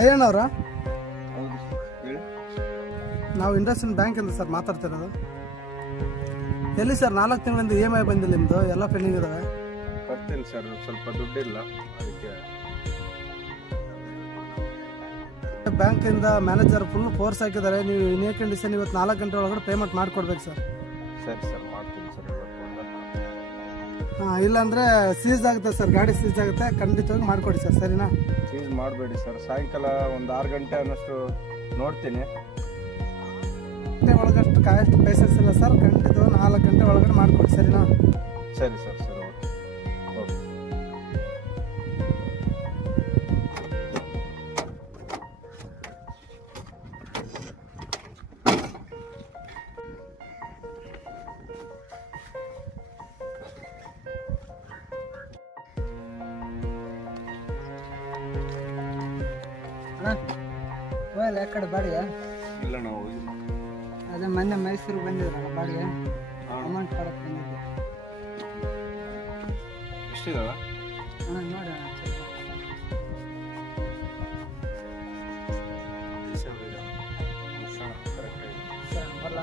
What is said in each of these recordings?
ಅಯ್ಯಣ್ಣವ್ರ, ಹೌದು ಹೇಳಿ. ನಾವು ಇಂಡಸ್ಟ್ರಿಯಲ್ ಬ್ಯಾಂಕಿಂದ ಸರ್ ಮಾತಾಡ್ತಿರೋದು. ಎಲ್ಲಿ ಸರ್ 4 ತಿಂಗಳಿಂದ EMI ಬಂದಿಲ್ಲ ನಿಮ್ಮದು, ಎಲ್ಲ ಪೆಂಡಿಂಗ್ ಇದಾವೆ. ಕಟ್ತೀನಿ ಸರ್, ಸ್ವಲ್ಪ ದುಡ್ಡಿಲ್ಲ ಅದಕ್ಕೆ. ಬ್ಯಾಂಕಿಂದ ಮ್ಯಾನೇಜರ್ ಫುಲ್ ಫೋರ್ಸ್ ಹಾಕಿದ್ದಾರೆ. ನೀವು ಇನ್ ಕಂಡೀಷನ್ ಇವತ್ತು 4 ಗಂಟೆ ಒಳಗಡೆ ಪೇಮೆಂಟ್ ಮಾಡಿಕೊಡ್ಬೇಕು ಸರ್. ಸರಿ ಸರ್, ಮಾಡ್ತೀನಿ ಸರ್ ಇವತ್ತು. ಇಲ್ಲಾಂದರೆ ಸೀಸ್ ಆಗುತ್ತೆ ಸರ್, ಗಾಡಿ ಸೀಸ್ ಆಗುತ್ತೆ. ಖಂಡಿತವಾಗಿ ಮಾಡಿಕೊಡಿ ಸರ್, ಸರಿನಾ? ಚೇಂಜ್ ಮಾಡಬೇಡಿ ಸರ್. ಸಾಯಂಕಾಲ ಒಂದು 6 ಗಂಟೆ ಅನ್ನೋಷ್ಟು ನೋಡ್ತೀನಿ. ಗಂಟೆ ಒಳಗಷ್ಟು ಕಾಯಷ್ಟು ಪೇಸಸ್ ಇಲ್ಲ ಸರ್. ಖಂಡಿತವಾಗಿ 4 ಗಂಟೆ ಒಳಗಡೆ ಮಾಡಿಕೊಡಿ, ಸರಿನಾ? ಸರಿ ಸರ್, ಸರಿ, ಓಕೆ ಓಕೆ. ಹೋಯಲ್ಲ ಕಡೆ ಬಾಡಿಗೆ ಇಲ್ಲ ನಾವು ಅದೇ ಮೊನ್ನೆ ಮೈಸೂರಿಗೆ ಬಂದಿದ್ರಲ್ಲ ಬಾಡಿಗೆ ಅಮೌಂಟ್ ಕೊಡಕ್ಕೆ ಬಂದಿದ್ದೆ. ಎಷ್ಟಿದಾವ? ನೋಡಿ ಸರ್ ಬರಲ್ಲ.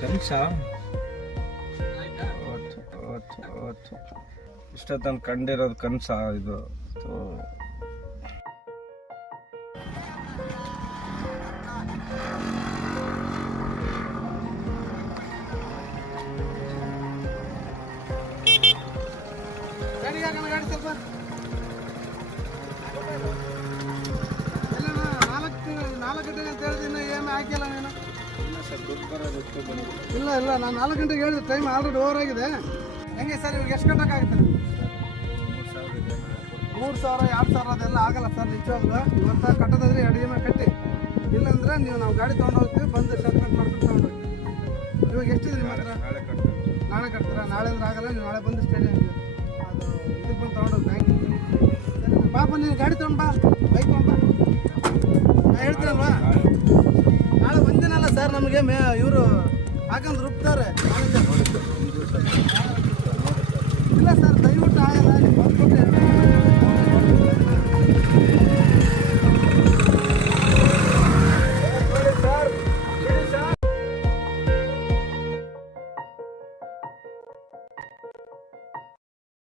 ಕನಸ ಇಷ್ಟೊತ್ತನ ಕಂಡಿರೋದು ಕನಸ ಇದು. ಗಾಡಿ ಸ್ವಲ್ಪ 4 ಗಂಟೆಗೆ ಅಂತ ಹೇಳಿದ್ರೆ ಇನ್ನೂ EMI ಹಾಕಿಲ್ಲ ನೀನು. ಸರ್ ದುಡ್ಡು ಬರೋದಕ್ಕೆ ಬಂದಿದೆ. ಇಲ್ಲ ನಾನು 4 ಗಂಟೆಗೆ ಹೇಳಿದೆ, ಟೈಮ್ ಆಲ್ರೆಡಿ ಓವರ್ ಆಗಿದೆ. ಹೆಂಗೆ ಸರ್ ಇವಾಗ ಎಷ್ಟು ಗಂಟೆಗೆ 3,000 2,000 ಅದೆಲ್ಲ ಆಗಲ್ಲ ಸರ್ ನಿಜವಾಗ್ಲೂ. ಇವತ್ತು ಕಟ್ಟೋದಾದ್ರೆ 2 EMI ಕಟ್ಟಿ, ಇಲ್ಲಾಂದ್ರೆ ನಾವು ಗಾಡಿ ತೊಗೊಂಡು ಹೋಗ್ತೀವಿ, ಬಂದು ಸೆಟ್ಲ್ಮೆಂಟ್ ಮಾಡ್ಕೊಂಡು ತೊಗೊಂಡು ಹೋಗ್ತೀವಿ. ಇವಾಗ ಎಷ್ಟಿದೆ ನಿಮ್ಮ ಹತ್ರ? ನಾಳೆ ಕಟ್ತೀರಾ? ನಾಳೆ ಅಂದ್ರೆ ಆಗಲ್ಲ, ನೀವು ನಾಳೆ ಬಂದು ಸ್ಟೇಡಿಯಮ್ಗೆ ಅದು ಇದಕ್ಕೆ ಬಂದು ತೊಗೊಂಡೋಗಿ ಬ್ಯಾಂಕ್. ಪಾಪ ನೀನು ಗಾಡಿ ತೊಗೊಂಡು ಬಾ, ಬೈಕ್ ತೊಗೊಂಡು ಬಾ. ನಾನು ಹೇಳ್ತೀನಲ್ವಾ, ನಾಳೆ ಒಂದಿನ ಅಲ್ಲ ಸರ್, ನಮಗೆ ಇವರು ಹಾಕಂದ್ರೆ ರುಬ್ತಾರೆ.